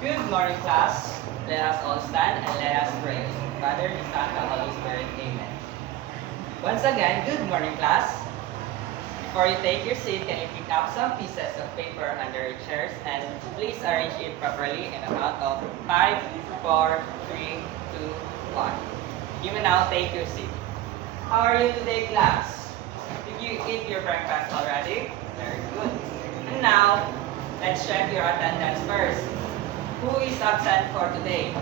Good morning, class. Let us all stand and let us pray. Father, the Son, the Holy Spirit, Amen. Once again, good morning, class. Before you take your seat, can you pick up some pieces of paper under your chairs and please arrange it properly in a count of 5, 4, 3, 2, 1. You may now take your seat. How are you today, class? Did you eat your breakfast already? Very good. And now, let's check your attendance first. Who is absent for today?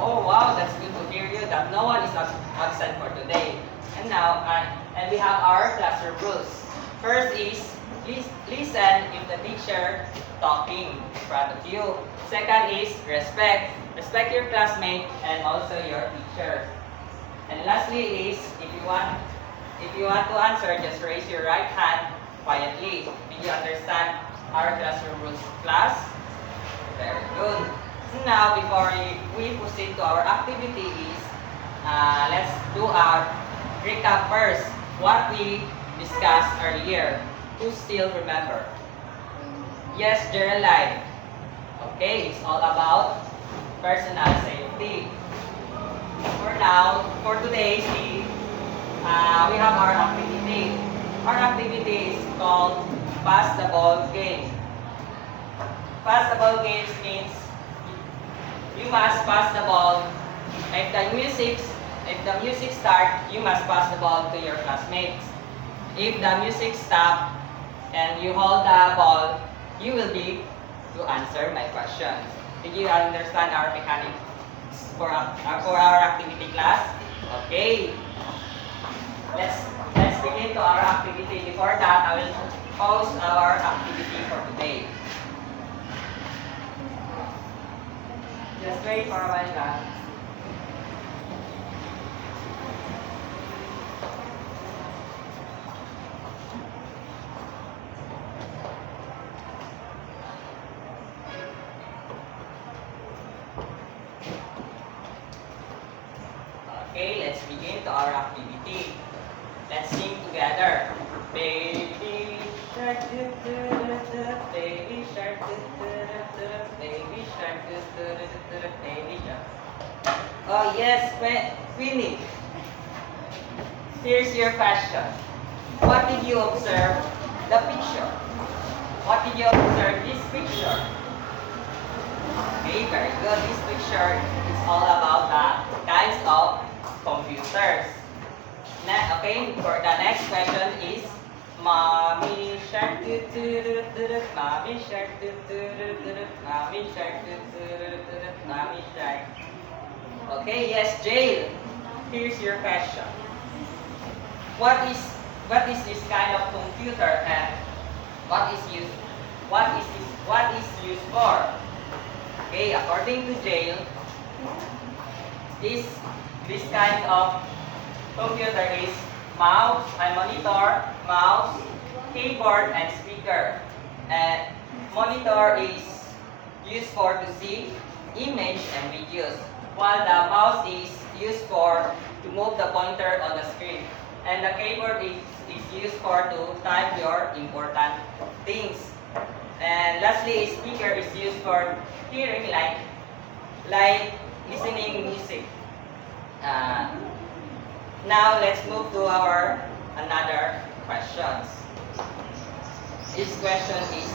Oh wow, that's good to hear you that no one is absent for today. And now, and we have our classroom rules. First is, listen if the teacher talking in front of you. Second is respect. Respect your classmate and also your teacher. And lastly is, if you want to answer, just raise your right hand quietly. Did you understand our classroom rules, class? Very good. Now, before we proceed to our activities, let's do our recap first. What we discussed earlier. Who still remember? Yes, Geraldine. Okay, it's all about personal safety. For today, we have our activity. Our activity is called Pass the Ball Game. Pass the ball games means you must pass the ball. If the music starts, you must pass the ball to your classmates. If the music stops and you hold the ball, you will be to answer my questions. Did you understand our mechanics for our activity, class? Okay. Let's begin to our activity. Before that, I will pause our activity for today. Just wait for a while, guys. Okay, let's begin to our activity. Let's sing together. Baby shark, do do do do. Baby shark, do do do do. Baby shark, do do do do. Baby shark. Oh yes, Queenie. Here's your question. What did you observe the picture? What did you observe this picture? Okay, very good. This picture is all about the kinds of computers. Okay, for the next question is Mommy shark do do do do do. Mommy shark do do do do do. Mommy shark do do do do do. Mommy shark. Okay, yes, Jail. Here's your question. What is this kind of computer and what is used for? Okay, according to Jail, this kind of computer is monitor, mouse, keyboard, and speaker. And monitor is used for to see image and videos, while the mouse is used for to move the pointer on the screen. And the keyboard is used for to type your important things. And lastly, speaker is used for hearing like listening music. Now let's move to our another questions. This question is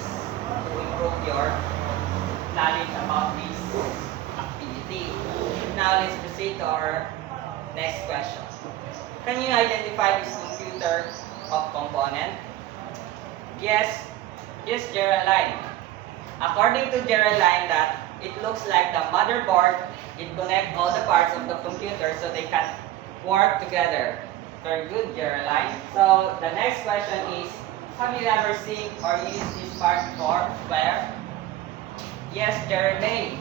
to improve your knowledge about this activity. Now let's proceed to our next question. Can you identify this computer of component? Yes, Geraldine. According to Geraldine, that it looks like the motherboard. It connects all the parts of the computer so they can work together. Very good, Geraldine. So the next question is, have you ever seen or used this part before? Where? Yes, Jeremy.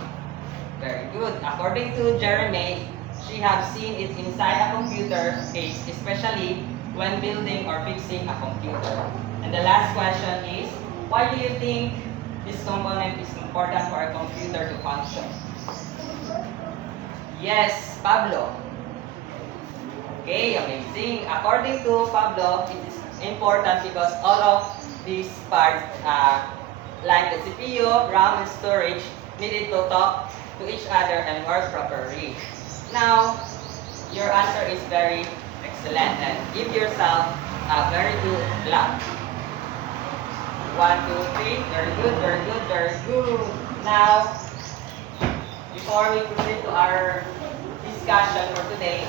Very good. According to Jeremy, she has seen it inside a computer case, especially when building or fixing a computer. And the last question is, why do you think this component is important for a computer to function? Yes, Pablo. Okay, amazing. According to Pablo, it is important because all of these parts, like the CPU, RAM, and storage, needed to talk to each other and work properly. Now, your answer is very excellent and give yourself a very good clap. 1, 2, 3. Very good, very good, very good. Now, before we proceed to our discussion for today,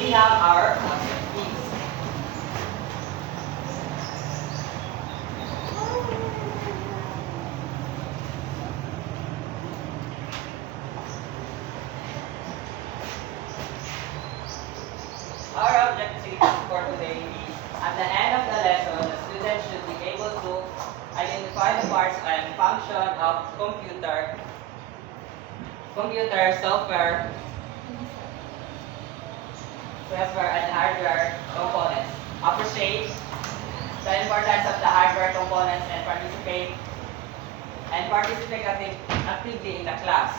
we have our objectives. Our objective for today is, at the end of the lesson, the student should be able to identify the parts and function of computer software and hardware components. Appreciate the importance of the hardware components and participate actively in the class.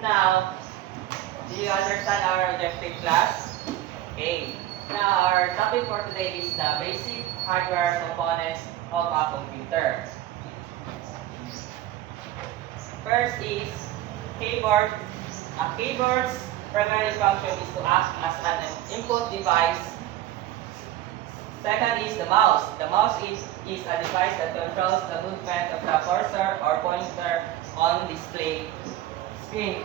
Now, do you understand our objective, class? Okay. Now, our topic for today is the basic hardware components of a computer. First is keyboard. A keyboard's primary function is to act as an input device. Second is the mouse. The mouse is a device that controls the movement of the cursor or pointer on display screen.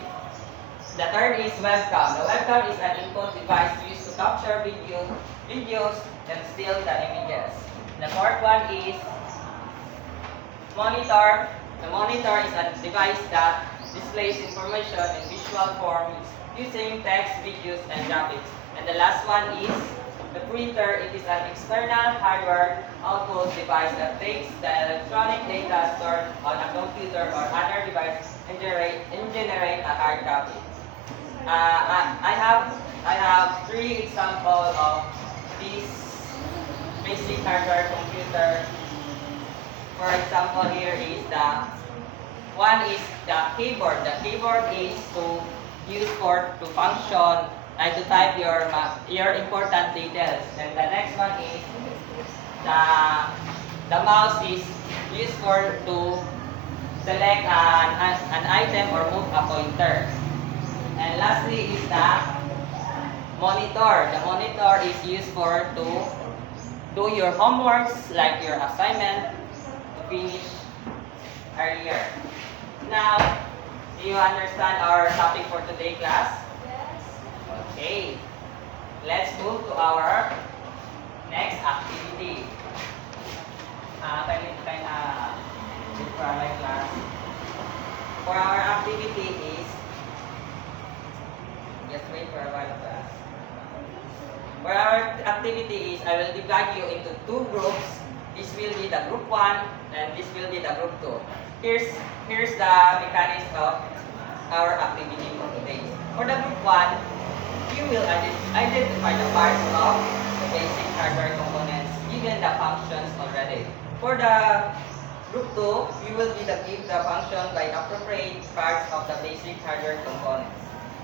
The third is webcam. The webcam is an input device used to capture videos and still the images. The fourth one is monitor. The monitor is a device that displays information in visual form using text, videos, and graphics. And the last one is the printer. It is an external hardware output device that takes the electronic data stored on a computer or other device and generate a hard copy. I have 3 examples of this basic hardware computer. For example, here is the one is the keyboard. The keyboard is to function and to type your important details. And the next one is the mouse is used to select an item or move a pointer. And lastly is the monitor. The monitor is used to do your homeworks, like your assignment, to finish earlier. Now, do you understand our topic for today, class? Okay. Let's move to our next activity. For our activity is, just wait for a while, class. For our activity is, I will divide you into 2 groups. This will be the group 1 and this will be the group 2. Here's the mechanics of our activity for today. For the group 1, you will identify the parts of the basic hardware components, given the functions already. For the group 2, you will give the function by appropriate parts of the basic hardware components.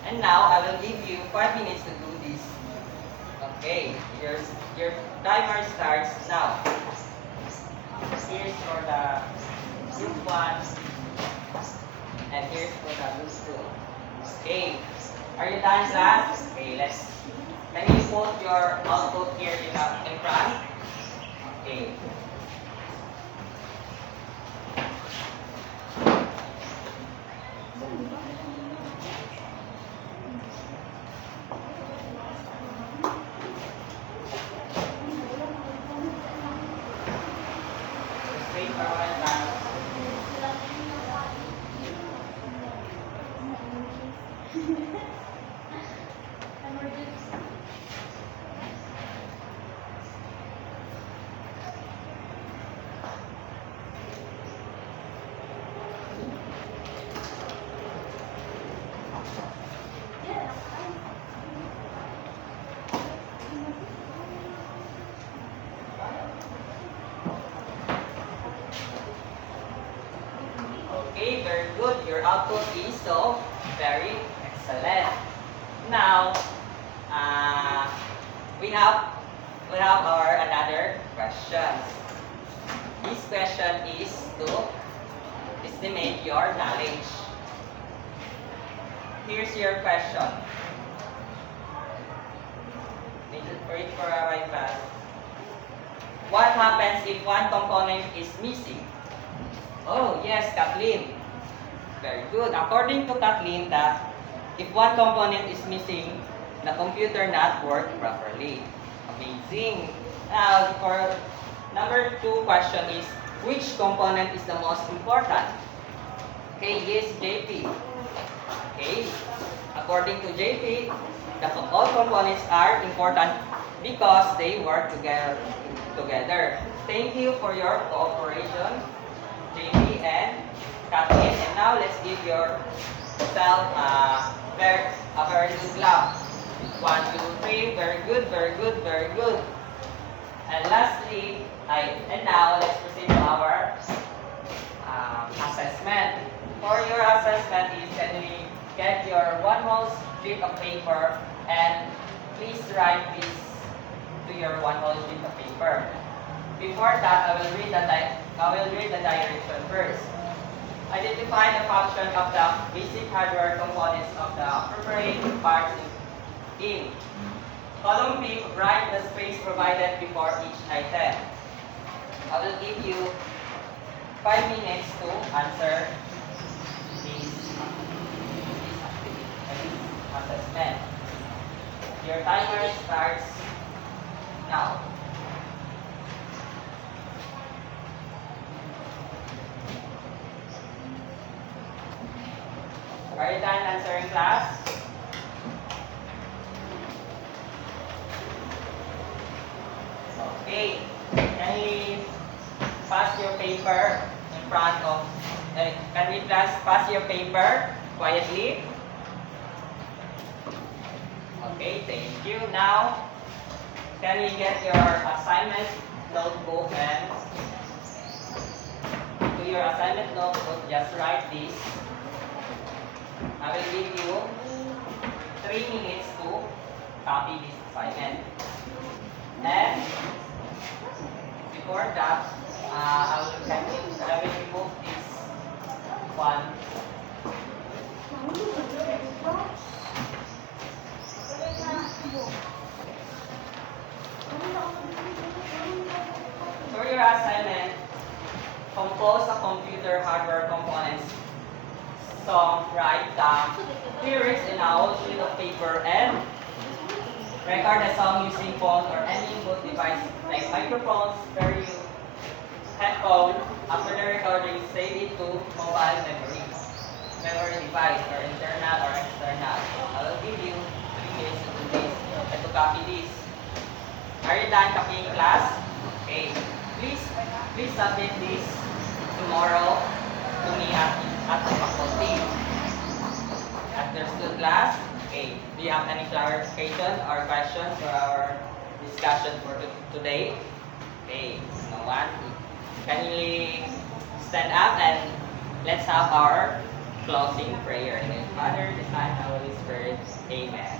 And now, I will give you 5 minutes to do this. Okay, your timer starts now. Here's for the group 1, and here's for the group 2. Okay, are you done, class? Okay, can you put your output here in front? Okay. Just wait for a while, class. Okay, very good. Your output is so very excellent. Now, we have our another questions. This question is estimate your knowledge. Here's your question. Need to wait for a while class. What happens if one component is missing? Oh, yes, Kathleen. Very good. According to Kathleen, that if one component is missing, the computer not work properly. Amazing. Now, for number 2 question is, which component is the most important? Okay, yes, JP. Okay, according to JP, all components are important because they work together. Thank you for your cooperation, JP and Kathleen. And now let's give yourself a very good clap. 1, 2, 3. Very good, very good, very good. And lastly, and now let's proceed to our assessment. For your assessment is, can we get your one whole sheet of paper and please write this to your one whole sheet of paper. Before that, I will read the direction first. Identify the function of the basic hardware components of the appropriate parts in. Column B, write the space provided before each item. I will give you 5 minutes to answer this assessment. Your timer starts now. Are you done answering, class? Okay. Can you pass your paper in front of, can we pass your paper quietly? Okay, thank you. Now, can we get your assignment notebook, and to your assignment notebook, just write this. I will give you 3 minutes to copy this assignment. And before that, I will remove this one. For your assignment, compose a computer hardware components. So write the lyrics in a whole sheet of paper and record the song using phone or any input device like microphone, stereo, headphone. After the recording, save it to mobile memory device, or internal or external. I will give you 3 days to do this and to copy this. Are you done copying, class? Okay. Please submit this tomorrow to me at the faculty. Understood, class? Okay. Do you have any clarification or questions for our discussion for today? Okay. No one? Can you stand up and let's have our closing prayer. In the name of the Father, the Son, and the Holy Spirit. Amen.